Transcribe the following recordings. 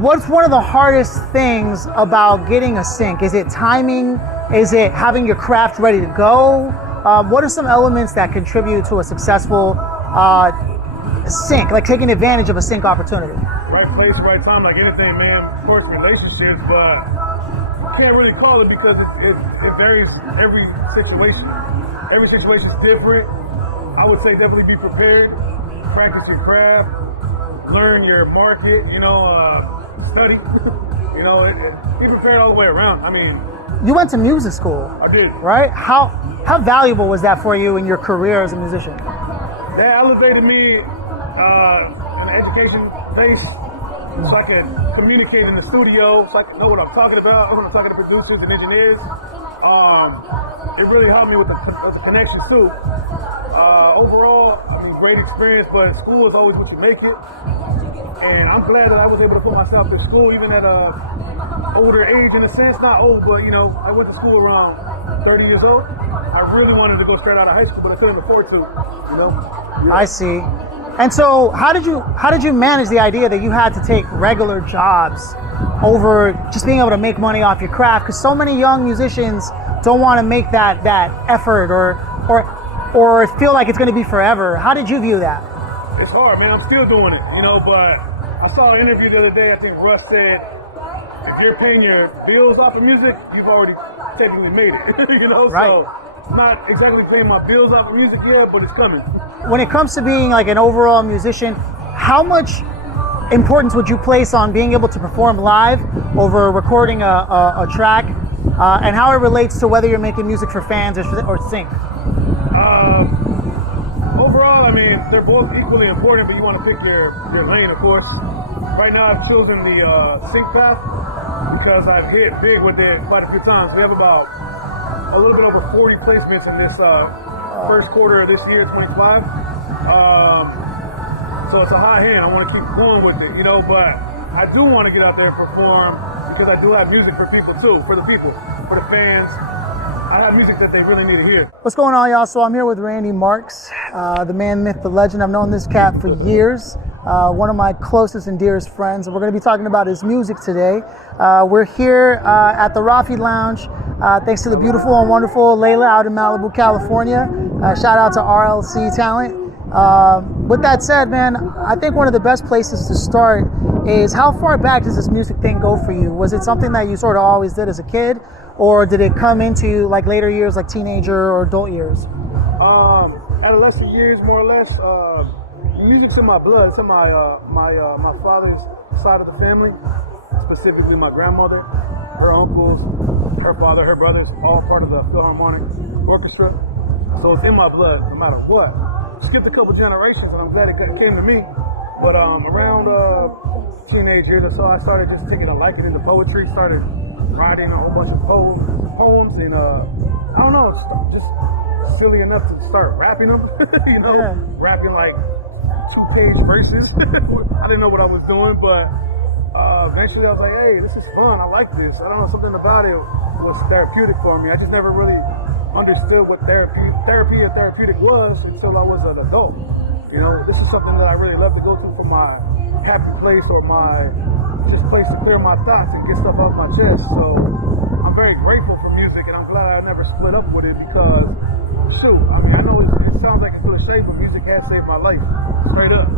What's one of the hardest things about getting a sync? Is it timing? Is it having your craft ready to go? What are some elements that contribute to a successful sync, like taking advantage of a sync opportunity? Right place, right time, like anything, man. Of course, relationships, but can't really call it because it varies every situation. Every situation is different. I would say definitely be prepared, practice your craft, learn your market, study, be prepared all the way around. I mean, you went to music school. I did. Right? How valuable was that for you in your career as a musician? That elevated me in the education base, so I could communicate in the studio, so I could know what I'm talking about when I'm talking to producers and engineers. It really helped me with the connections too. Overall, I mean, great experience, but school is always what you make it. And I'm glad that I was able to put myself through school, even at a older age, in a sense, not old, but I went to school around 30 years old. I really wanted to go straight out of high school, but I couldn't afford to, Yeah. I see. And so how did you manage the idea that you had to take regular jobs over just being able to make money off your craft? Because so many young musicians don't want to make that effort or feel like it's going to be forever. How did you view that? It's hard, man. I'm still doing it, but I saw an interview the other day. I think Russ said, if you're paying your bills off of music, you've already technically made it, Right. So not exactly paying my bills off of music yet, but it's coming. When it comes to being like an overall musician, how much importance would you place on being able to perform live over recording a track, and how it relates to whether you're making music for fans or sync? Overall, I mean, they're both equally important, but you want to pick your lane, of course. Right now, I've chosen the sync path because I've hit big with it quite a few times. We have about a little bit over 40 placements in this first quarter of this year, 25. So it's a hot hand. I want to keep going with it, but I do want to get out there and perform because I do have music for people too, for the people, for the fans. I have music that they really need to hear. What's going on, y'all? So I'm here with Randy Marx, the man, myth, the legend. I've known this cat for years. One of my closest and dearest friends. And we're going to be talking about his music today. We're here at the Rafi Lounge, thanks to the beautiful and wonderful Leila out in Malibu, California. Shout out to RLC Talent. With that said, man, I think one of the best places to start is how far back does this music thing go for you? Was it something that you sort of always did as a kid? Or did it come into like later years, like teenager or adult years? Adolescent years, more or less. Music's in my blood. It's in my father's side of the family, specifically my grandmother, her uncles, her father, her brothers, all part of the Philharmonic Orchestra. So it's in my blood, no matter what. Skipped a couple generations, and I'm glad it came to me. But around teenage years or so, I started just taking a liking into poetry, started writing a whole bunch of poems, and I don't know, just silly enough to start rapping them, Yeah. Rapping like 2-page verses. I didn't know what I was doing, but eventually I was like, hey, this is fun, I like this. I don't know, something about it was therapeutic for me. I just never really understood what therapy and therapeutic was until I was an adult. This is something that I really love to go to for my happy place or my just place to clear my thoughts and get stuff off my chest. So I'm very grateful for music, and I'm glad I never split up with it because, shoot, I mean, I know it sounds like a cliche, but music has saved my life, straight up.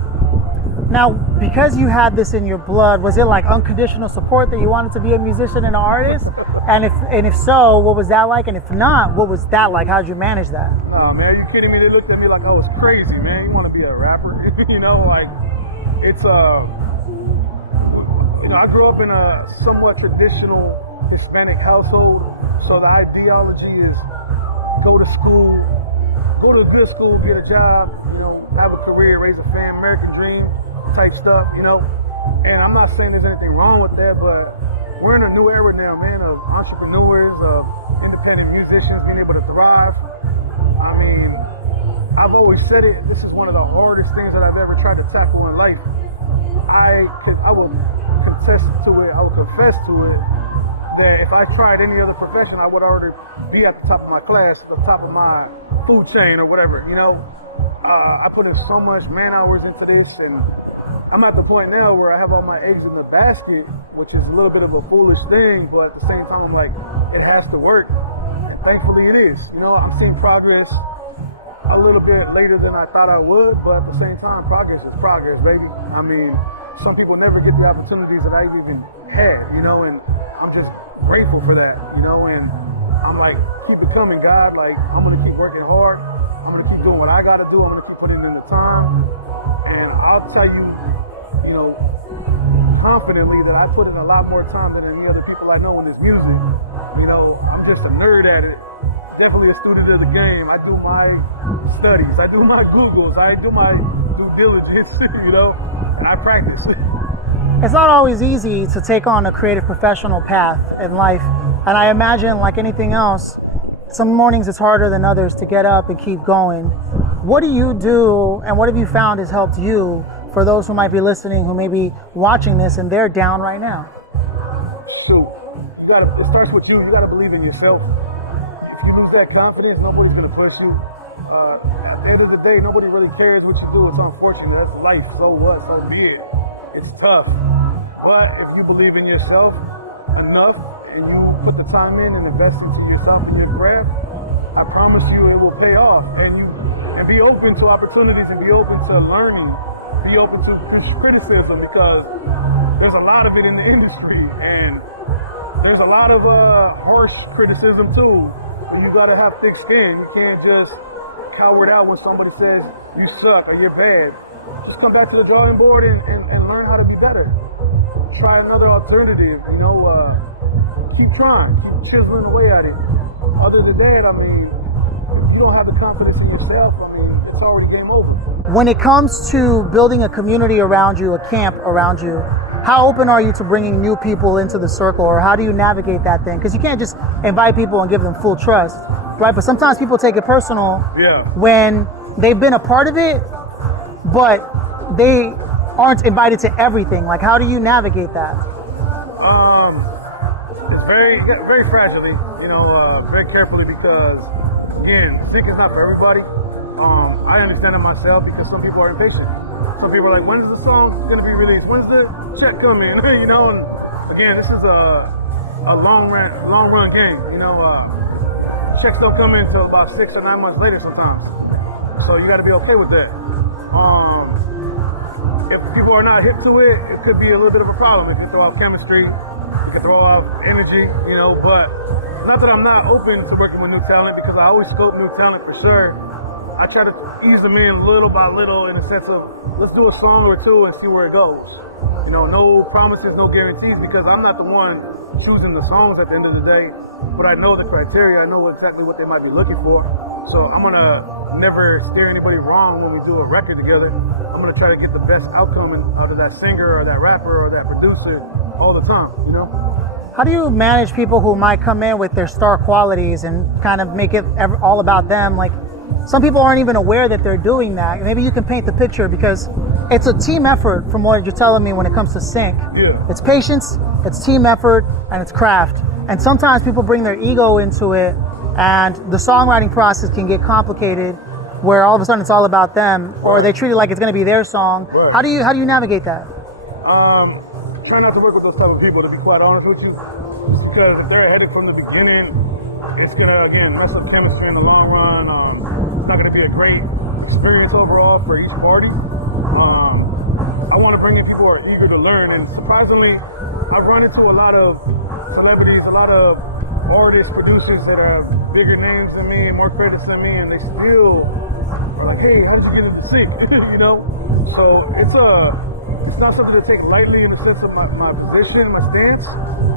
Now, because you had this in your blood, was it like unconditional support that you wanted to be a musician and an artist? And if so, what was that like? And if not, what was that like? How did you manage that? Oh man, are you kidding me? They looked at me like I was crazy, man. You want to be a rapper? Like it's I grew up in a somewhat traditional Hispanic household, so the ideology is go to school, go to a good school, get a job, have a career, raise a family, American dream type stuff, And I'm not saying there's anything wrong with that, but we're in a new era now, man, of entrepreneurs, of independent musicians being able to thrive. I mean, I've always said it, this is one of the hardest things that I've ever tried to tackle in life. I will contest to it, I will confess to it, that if I tried any other profession, I would already be at the top of my class, the top of my food chain or whatever, I put in so much man hours into this, and I'm at the point now where I have all my eggs in the basket, which is a little bit of a foolish thing, but at the same time, I'm like, it has to work. And thankfully it is. You know, I'm seeing progress a little bit later than I thought I would, but at the same time, progress is progress, baby. I mean, some people never get the opportunities that I've even had, you know, and I'm just grateful for that, you know, and I'm like, keep it coming, God. Like, I'm going to keep working hard. I'm going to keep doing what I got to do. I'm going to keep putting in the time. And I'll tell you, you know, confidently that I put in a lot more time than any other people I know in this music. You know, I'm just a nerd at it. Definitely a student of the game. I do my studies. I do my Googles. I do my due diligence, you know, and I practice. It's not always easy to take on a creative professional path in life. And I imagine, like anything else, some mornings it's harder than others to get up and keep going. What do you do, and what have you found has helped you for those who might be listening, who may be watching this and they're down right now? So, it starts with you. You got to believe in yourself. If you lose that confidence, nobody's going to push you. At the end of the day, nobody really cares what you do. It's unfortunate. That's life. So what? So be it. It's tough. But if you believe in yourself enough and you put the time in and invest into yourself and your craft, I promise you it will pay off. And be open to opportunities and be open to learning. Be open to criticism, because there's a lot of it in the industry, and there's a lot of harsh criticism too. You gotta have thick skin. You can't just cower it out when somebody says you suck or you're bad. Just come back to the drawing board and learn how to be better. Try another alternative, you know, keep trying, keep chiseling away at it. Other than that, I mean, if you don't have the confidence in yourself, I mean, it's already game over. When it comes to building a community around you, a camp around you, how open are you to bringing new people into the circle, or how do you navigate that thing? Because you can't just invite people and give them full trust, right? But sometimes people take it personal when they've been a part of it, but they aren't invited to everything. Like, how do you navigate that? It's very fragile, you know, very carefully, because again, music is not for everybody. I understand it myself, because some people are impatient. Some people are like, when's the song going to be released? When's the check coming? You know, and again, this is a long run game. You know, checks don't come in until about 6 or 9 months later sometimes. So you got to be okay with that. If people are not hip to it, it could be a little bit of a problem. It can throw out chemistry, it can throw out energy, you know, but not that I'm not open to working with new talent, because I always scope new talent for sure. I try to ease them in little by little, in the sense of, let's do a song or two and see where it goes. You know, no promises, no guarantees, because I'm not the one choosing the songs at the end of the day, but I know the criteria. I know exactly what they might be looking for. So I'm going to never steer anybody wrong when we do a record together. I'm going to try to get the best outcome out of that singer or that rapper or that producer all the time, you know? How do you manage people who might come in with their star qualities and kind of make it all about them? Like, some people aren't even aware that they're doing that. Maybe you can paint the picture, because it's a team effort from what you're telling me when it comes to sync. Yeah. It's patience, it's team effort, and it's craft. And sometimes people bring their ego into it, and the songwriting process can get complicated, where all of a sudden it's all about them, or they treat it like it's going to be their song. Right. How do you navigate that? Try not to work with those type of people, to be quite honest with you, because if they're headed from the beginning, it's gonna, again, mess up chemistry in the long run. It's not gonna be a great experience overall for each party. I want to bring in people who are eager to learn, and surprisingly, I've run into a lot of celebrities, a lot of artists, producers that are bigger names than me and more credits than me, and they still are like, hey, how did you get into sync? You know? So it's not something to take lightly in the sense of my position, my stance,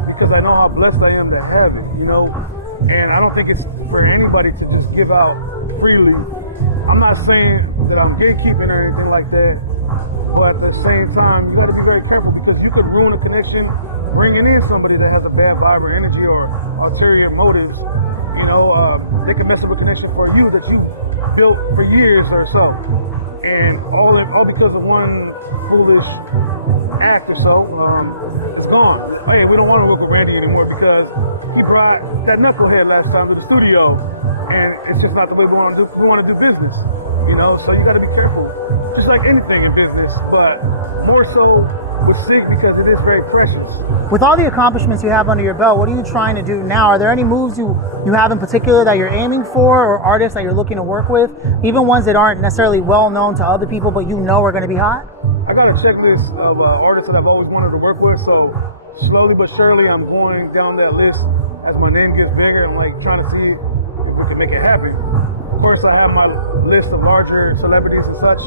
because I know how blessed I am to have it, you know? And I don't think it's for anybody to just give out freely. I'm not saying that I'm gatekeeping or anything like that, but at the same time, you got to be very careful, because you could ruin a connection bringing in somebody that has a bad vibe or energy or ulterior motives. You know, they can mess up a connection for you that you built for years or so. And all because of one foolish act or so, it's gone. hey, we don't want to work with Randy anymore because he brought that knucklehead last time to the studio, and it's just not the way we want to do. We want to do business, So you got to be careful, just like anything in business, but more so with Sig because it is very precious. With all the accomplishments you have under your belt, what are you trying to do now? Are there any moves you have in particular that you're aiming for, or artists that you're looking to work with, even ones that aren't necessarily well known to other people, but are going to be hot? I got a checklist of artists that I've always wanted to work with, so slowly but surely I'm going down that list as my name gets bigger. I'm like trying to see if we can make it happen. Of course, I have my list of larger celebrities and such,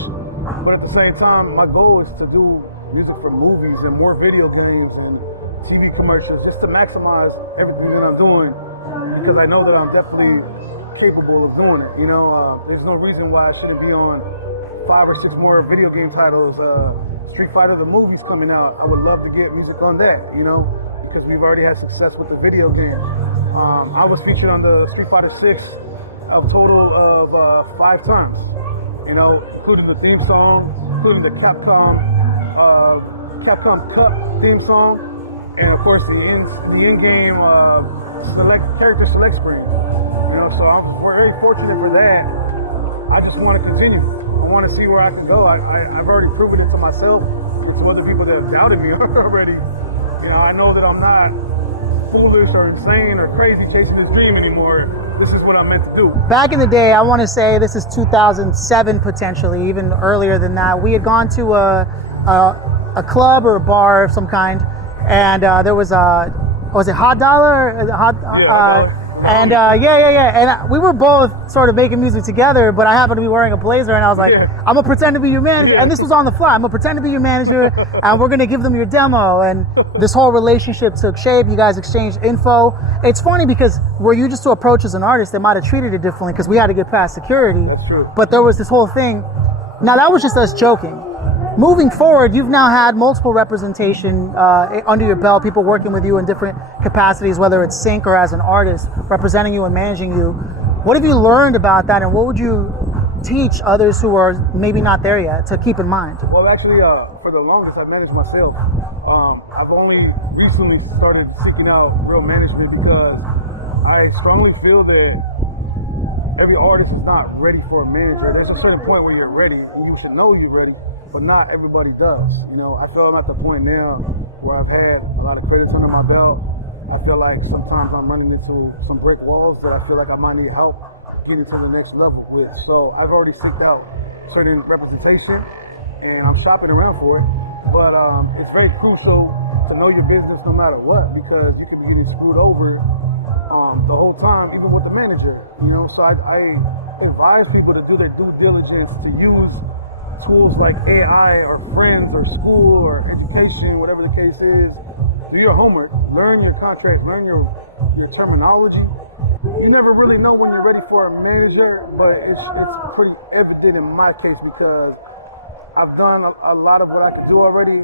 but at the same time, my goal is to do music for movies and more video games and TV commercials, just to maximize everything that I'm doing, because I know that I'm definitely capable of doing it. There's no reason why I shouldn't be on 5 or 6 more video game titles. Street Fighter the movie's coming out. I would love to get music on that, because we've already had success with the video game. I was featured on the Street Fighter 6 a total of 5 times, including the theme song, including the Capcom Cup theme song, and of course the in-game character select screen. So I'm very fortunate for that. I just want to continue. I want to see where I can go. I've already proven it to myself and to other people that have doubted me already. I know that I'm not foolish or insane or crazy chasing this dream anymore. This is what I'm meant to do. Back in the day, I want to say this is 2007 potentially, even earlier than that. We had gone to a club or a bar of some kind, and there was was it Hot Dollar? And we were both sort of making music together, but I happened to be wearing a blazer, and I was like, I'm gonna pretend to be your manager, and this was on the fly. I'm gonna pretend to be your manager, and we're gonna give them your demo, and this whole relationship took shape. You guys exchanged info. It's funny because were you just to approach as an artist, they might have treated it differently because we had to get past security. That's true. But there was this whole thing. Now that was just us joking. Moving forward, you've now had multiple representation under your belt, people working with you in different capacities, whether it's sync or as an artist, representing you and managing you. What have you learned about that, and what would you teach others who are maybe not there yet to keep in mind? Well, actually, for the longest, I managed myself. I've only recently started seeking out real management because I strongly feel that every artist is not ready for a manager. There's a certain point where you're ready, and you should know you're ready, but not everybody does. I feel I'm at the point now where I've had a lot of credits under my belt. I feel like sometimes I'm running into some brick walls that I feel like I might need help getting to the next level with. So I've already seeked out certain representation, and I'm shopping around for it. But it's very crucial to know your business no matter what, because you can be getting screwed over the whole time, even with the manager. So I advise people to do their due diligence, to use tools like AI or friends or school or education, whatever the case is. Do your homework, learn your contract, learn your terminology. You never really know when you're ready for a manager, but it's pretty evident in my case because I've done a lot of what I can do already,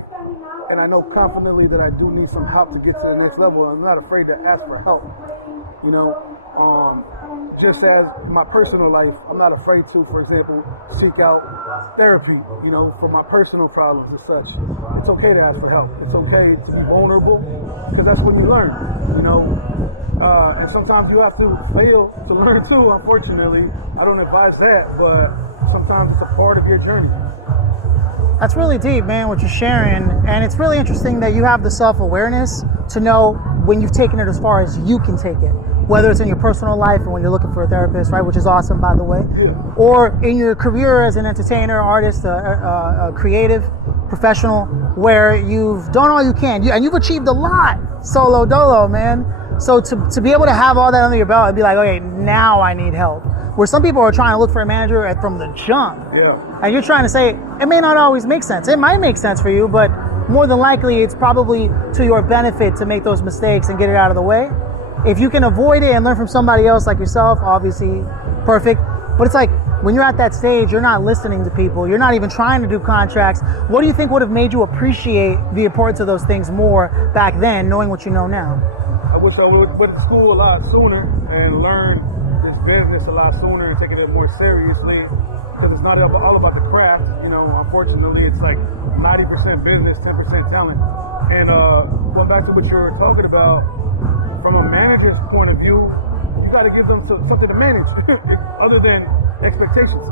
and I know confidently that I do need some help to get to the next level. I'm not afraid to ask for help. Just as my personal life, I'm not afraid to, for example, seek out therapy, for my personal problems and such. It's okay to ask for help. It's okay to be vulnerable, because that's when you learn, and sometimes you have to fail to learn too, unfortunately. I don't advise that, but sometimes it's a part of your journey. That's really deep, man, what you're sharing. And it's really interesting that you have the self-awareness to know when you've taken it as far as you can take it, whether it's in your personal life or when you're looking for a therapist, right, which is awesome, by the way, or in your career as an entertainer, artist, a creative, professional, where you've done all you can. And you've achieved a lot, solo dolo, man. So to be able to have all that under your belt and be like, okay, now I need help. Where some people are trying to look for a manager from the jump. Yeah. And you're trying to say, it may not always make sense. It might make sense for you, but more than likely, it's probably to your benefit to make those mistakes and get it out of the way. If you can avoid it and learn from somebody else like yourself, obviously, perfect. But it's like, when you're at that stage, you're not listening to people. You're not even trying to do contracts. What do you think would have made you appreciate the importance of those things more back then, knowing what you know now? I wish I would have went to school a lot sooner and learned this business a lot sooner and taking it more seriously, because it's not all about the craft. Unfortunately, it's like 90% business, 10% talent. And going back to what you were talking about, from a manager's point of view, you got to give them something to manage other than expectations.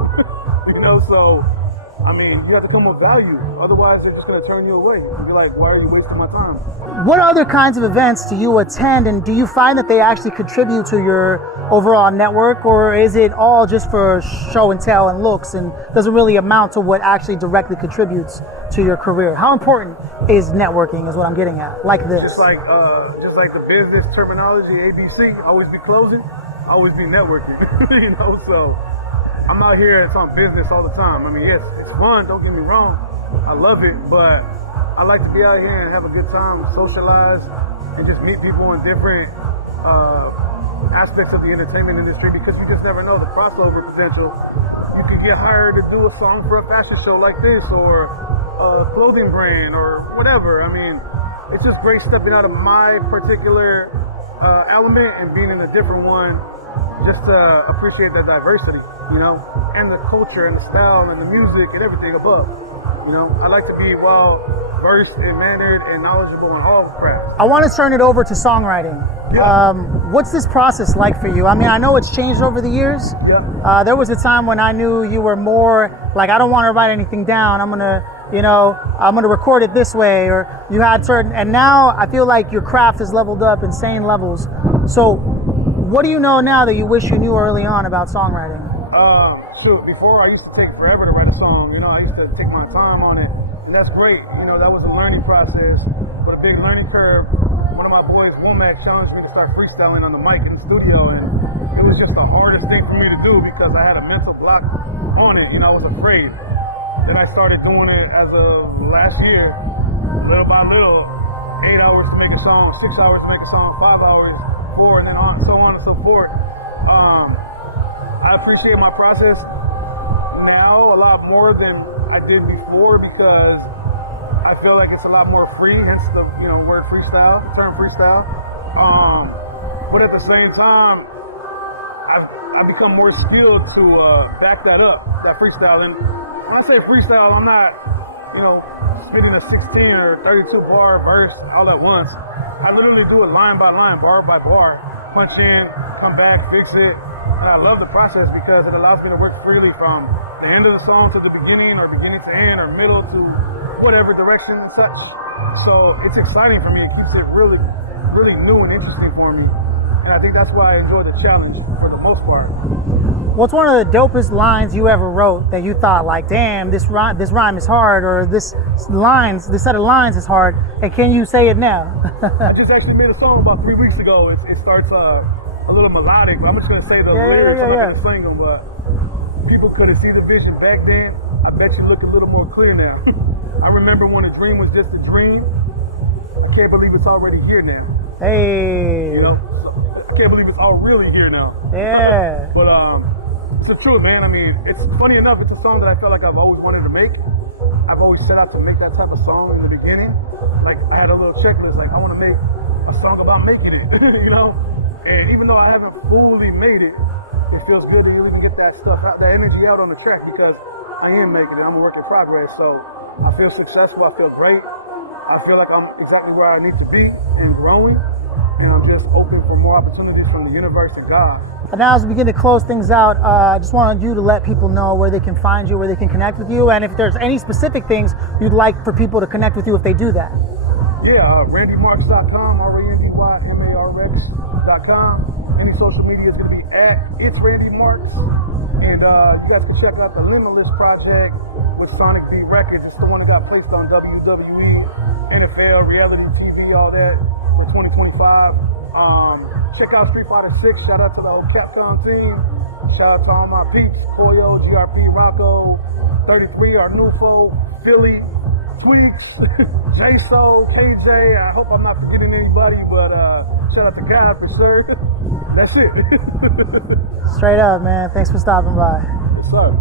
So I mean, you have to come with value. Otherwise, they're just going to turn you away. You'll be like, why are you wasting my time? What other kinds of events do you attend, and do you find that they actually contribute to your overall network, or is it all just for show and tell and looks and doesn't really amount to what actually directly contributes to your career? How important is networking is what I'm getting at, like this? Just like the business terminology, ABC, always be closing, always be networking, so I'm out here, it's on business all the time. I mean, yes, it's fun, don't get me wrong. I love it, but I like to be out here and have a good time, socialize, and just meet people in different aspects of the entertainment industry, because you just never know the crossover potential. You could get hired to do a song for a fashion show like this, or a clothing brand, or whatever. I mean, it's just great stepping out of my particular element and being in a different one, just to appreciate that diversity, and the culture and the style and the music and everything above. I like to be well versed and mannered and knowledgeable in all crafts. I want to turn it over to songwriting. Yeah. What's this process like for you? I mean, I know it's changed over the years. Yeah. There was a time when I knew you were more like, I don't want to write anything down. I'm gonna record it this way, or you had certain, and now I feel like your craft has leveled up insane levels. So what do you know now that you wish you knew early on about songwriting? Before I used to take forever to write a song. I used to take my time on it. And that's great. That was a learning process, but a big learning curve. One of my boys, Womack, challenged me to start freestyling on the mic in the studio, and it was just the hardest thing for me to do because I had a mental block on it. I was afraid. Then I started doing it as of last year, little by little. 8 hours to make a song, 6 hours to make a song, 5 hours, 4, and then so on and so forth. I appreciate my process now a lot more than I did before, because I feel like it's a lot more free, hence the word freestyle, the term freestyle. But at the same time, I've become more skilled to back that up, that freestyle. And when I say freestyle, I'm not spitting a 16 or 32 bar verse all at once. I literally do it line by line, bar by bar, punch in, come back, fix it. And I love the process because it allows me to work freely from the end of the song to the beginning, or beginning to end, or middle to whatever direction and such. So it's exciting for me. It keeps it really, really new and interesting for me. And I think that's why I enjoy the challenge for the most part. What's one of the dopest lines you ever wrote that you thought, like, damn, this rhyme is hard, or this set of lines is hard, and can you say it now? I just actually made a song about 3 weeks ago. It starts a little melodic, but I'm just going to say the lyrics. I'm not going to sing them, but people couldn't see the vision back then. I bet you look a little more clear now. I remember when a dream was just a dream. I can't believe it's already here now. Hey. I can't believe it's all really here now. Yeah. But it's the truth, man. I mean, it's funny enough, it's a song that I felt like I've always wanted to make. I've always set out to make that type of song in the beginning. Like, I had a little checklist, like, I want to make a song about making it, And even though I haven't fully made it, it feels good to even get that stuff out, that energy out on the track, because I am making it. I'm a work in progress. So I feel successful. I feel great. I feel like I'm exactly where I need to be and growing. And I'm just open for more opportunities from the universe and God. And now, as we begin to close things out, I just wanted you to let people know where they can find you, where they can connect with you, and if there's any specific things you'd like for people to connect with you if they do that. Yeah, randymarx.com, randymarx.com. Any social media is going to be at It's Randy Marx. And you guys can check out the Limitless project with Sonic B Records. It's the one that got placed on WWE, NFL, reality TV, all that for 2025. Check out Street Fighter 6. Shout out to the whole Capcom team. Shout out to all my peeps, Pollo, GRP, Rocco, 33, Arnulfo, Philly, Tweaks, J-So, KJ. I hope I'm not forgetting anybody, but shout out to God for sure. That's it. Straight up, man. Thanks for stopping by. What's up?